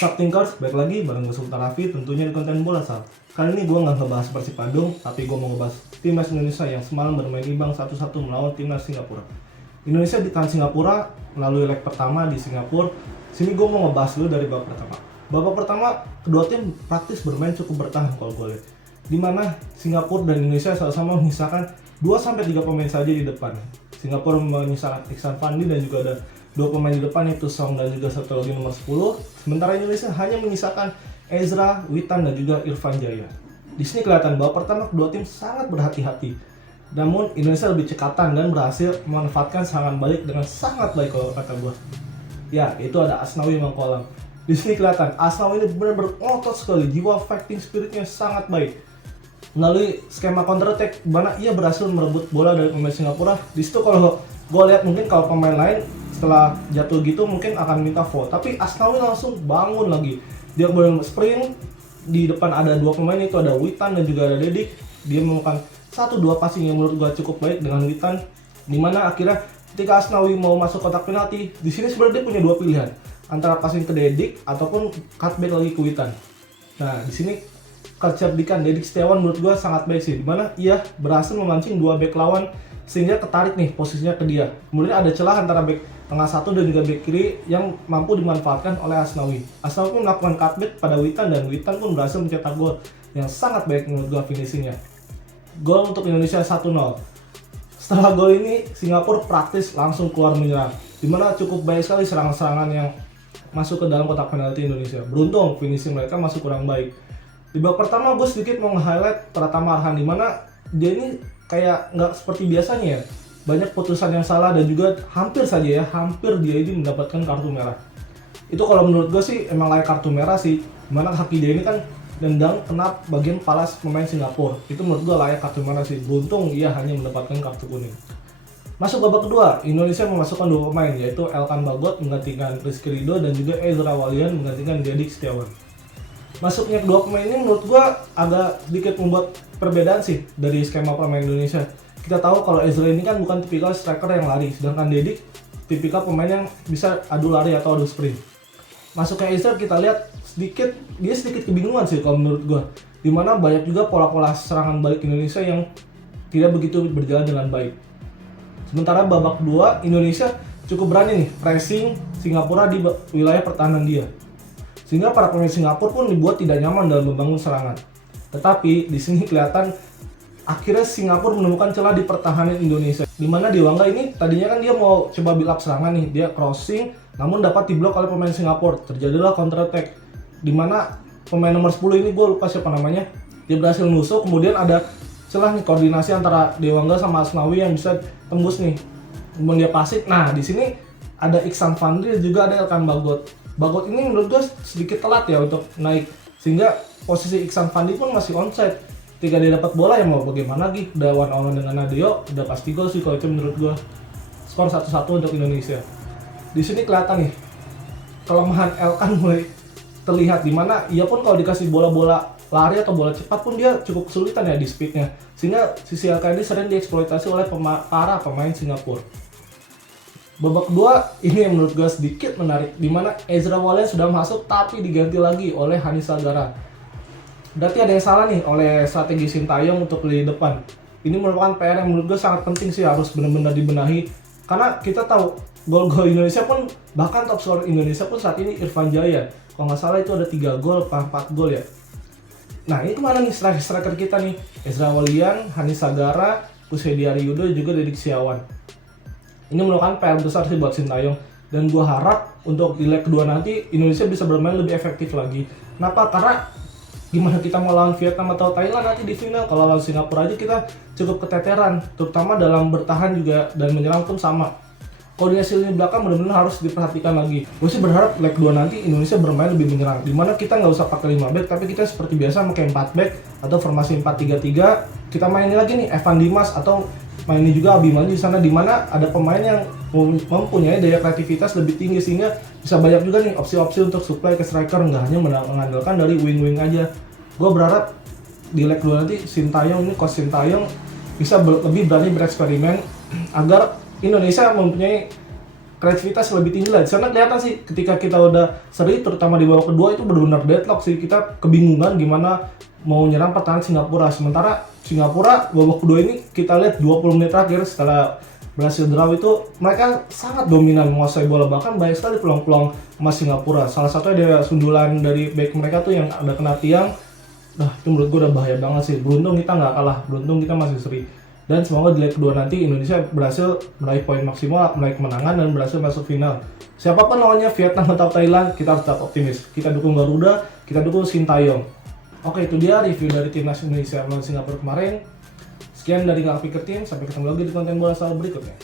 Subthinkers, balik lagi bareng gue Sultan Raffi tentunya di konten bola sal. Kali ini gue nggak ngebahas Persib Bandung, tapi gue mau ngebahas timnas Indonesia yang semalam bermain imbang 1-1 melawan timnas Singapura. Indonesia ditahan Singapura melalui leg pertama di Singapura. Sini gue mau ngebahas dulu dari babak pertama. Babak pertama, kedua tim praktis bermain cukup bertahan kalau gue lihat. Dimana Singapura dan Indonesia sama-sama menyisakan 2-3 pemain saja di depan. Singapura menyisakan Iksan Fandi dan juga ada 2 pemain di depan yaitu Song dan juga satu lagi nomor 10. Sementara Indonesia hanya menyisakan Ezra, Witan dan juga Irfan Jaya. Di sini kelihatan bahwa pertama kedua tim sangat berhati-hati. Namun Indonesia lebih cekatan dan berhasil memanfaatkan serangan balik dengan sangat baik kalau kata gue. Ya, itu ada Asnawi Mangkualam. Di sini kelihatan Asnawi ini benar-benar otot sekali, jiwa fighting spiritnya sangat baik. Melalui skema counter attack, mana ia berhasil merebut bola dari pemain Singapura. Di situ kalau gue lihat mungkin kalau pemain lain setelah jatuh gitu mungkin akan minta foul, tapi Asnawi langsung bangun lagi. Dia benar sprint, di depan ada 2 pemain itu ada Witan dan juga ada Dedik. Dia melakukan 1-2 passing yang menurut gue cukup baik dengan Witan, dimana akhirnya ketika Asnawi mau masuk kotak penalti, di sini sebenarnya dia punya 2 pilihan, antara passing ke Dedik ataupun cutback lagi ke Witan. Nah, di sini kecerdikan Dedik Setiawan menurut gue sangat baik sih, dimana ia berhasil memancing 2 back lawan sehingga ketarik nih posisinya ke dia. Kemudian ada celah antara back tengah satu dan juga back kiri yang mampu dimanfaatkan oleh Asnawi. Asnawi pun melakukan cutback pada Witan dan Witan pun berhasil mencetak gol yang sangat baik menurut gue finishingnya. Gol untuk Indonesia 1-0. Setelah gol ini Singapura praktis langsung keluar menyerang, dimana cukup baik sekali serangan-serangan yang masuk ke dalam kotak penalti Indonesia. Beruntung finishing mereka masuk kurang baik. Di babak pertama gue sedikit mau nge-highlight Pratama Arhan, dimana dia ini kayak nggak seperti biasanya ya, banyak putusan yang salah dan juga hampir saja ya, hampir dia ini mendapatkan kartu merah. Itu kalau menurut gue sih emang layak kartu merah sih, dimana kaki dia ini kan nendang kena bagian kepala pemain Singapura. Itu menurut gue layak kartu merah sih, beruntung ia hanya mendapatkan kartu kuning. Masuk babak kedua, Indonesia memasukkan 2 pemain yaitu Elkan Bagot menggantikan Rizky Ridho dan juga Ezra Walian menggantikan Dedik Setiawan. Masuknya kedua pemain ini menurut gua agak sedikit membuat perbedaan sih dari skema pemain Indonesia. Kita tahu kalau Ezra ini kan bukan tipikal striker yang lari, sedangkan Dedik tipikal pemain yang bisa adu lari atau adu sprint. Masuknya Ezra kita lihat dia sedikit kebingungan sih kalau menurut gua, dimana banyak juga pola-pola serangan balik Indonesia yang tidak begitu berjalan dengan baik. Sementara babak kedua Indonesia cukup berani nih pressing Singapura di wilayah pertahanan dia, sehingga para pemain Singapura pun dibuat tidak nyaman dalam membangun serangan. Tetapi di sini kelihatan akhirnya Singapura menemukan celah di pertahanan Indonesia, di mana Dewangga ini tadinya kan dia mau coba build up serangan nih, dia crossing namun dapat diblok oleh pemain Singapura. Terjadilah counter attack, di mana pemain nomor 10 ini gue lupa siapa namanya, dia berhasil nusuk, kemudian ada celah nih koordinasi antara Dewangga sama Asnawi yang bisa tembus nih, kemudian dia pasif. Nah di sini ada Iksan Fandi dan juga ada Elkan Bagot. Bagot ini menurut gue sedikit telat ya untuk naik, sehingga posisi Iksan Fandi pun masih onside. Ketika dia dapat bola ya mau bagaimana lagi, udah one on one dengan Nadeo, udah pasti gol sih kalau itu menurut gue. Skor 1-1 untuk Indonesia. Di sini kelihatan nih kelemahan Elkan mulai terlihat, dimana ia pun kalau dikasih bola-bola lari atau bola cepat pun dia cukup kesulitan ya di speednya, sehingga sisi Elkan ini sering dieksploitasi oleh para pemain Singapura. Babak kedua ini yang menurut gue sedikit menarik, dimana Ezra Walian sudah masuk tapi diganti lagi oleh Hanis Sagara. Berarti ada yang salah nih oleh strategi Sintayong untuk lini depan. Ini merupakan PR yang menurut gue sangat penting sih, harus benar-benar dibenahi. Karena kita tahu gol-gol Indonesia pun, bahkan top scorer Indonesia pun saat ini Irfan Jaya. Kalau nggak salah itu ada 3 gol, 4 gol ya. Nah ini kemana nih striker kita nih? Ezra Walian, Hanis Sagara, Kusedi Ariyudo dan juga Dedik Setiawan. Ini merupakan PR besar sih buat Sintayong, dan gue harap untuk di leg kedua nanti Indonesia bisa bermain lebih efektif lagi. Kenapa? Karena gimana kita mau lawan Vietnam atau Thailand nanti di final, kalau lawan Singapura aja kita cukup keteteran, terutama dalam bertahan juga dan menyerang pun sama. Koordinasi lini belakang benar-benar harus diperhatikan lagi. Gue sih berharap leg 2 nanti Indonesia bermain lebih menyerang, dimana kita nggak usah pakai 5 back, tapi kita seperti biasa pakai 4 back atau formasi 4-3-3. Kita mainin lagi nih Evan Dimas atau mainin juga Abimanyu di sana, dimana ada pemain yang mempunyai daya kreativitas lebih tinggi, sehingga bisa banyak juga nih opsi-opsi untuk supply ke striker, nggak hanya mengandalkan dari wing-wing aja. Gue berharap di leg 2 nanti Coach Sintayong bisa lebih berani bereksperimen agar Indonesia mempunyai kreativitas lebih tinggi lah. Di sana kelihatan sih ketika kita udah seri, terutama di babak kedua itu benar-benar deadlock sih. Kita kebingungan gimana mau nyerang pertahanan Singapura. Sementara Singapura babak kedua ini kita lihat 20 menit terakhir setelah berhasil draw itu mereka sangat dominan menguasai bola, bahkan banyak sekali peluang-peluang emas Singapura. Salah satunya ada sundulan dari back mereka tuh yang ada kena tiang. Nah itu menurut gue udah bahaya banget sih. Beruntung kita nggak kalah, beruntung kita masih seri. Dan semoga di leg kedua nanti Indonesia berhasil meraih poin maksimal, meraih kemenangan dan berhasil masuk final. Siapapun lawannya, Vietnam atau Thailand, kita harus tetap optimis. Kita dukung Garuda, kita dukung Sintayong. Oke, itu dia review dari timnas Indonesia melawan Singapura kemarin. Sekian dari Ngak Pikir Team, sampai ketemu lagi di konten bola berikutnya.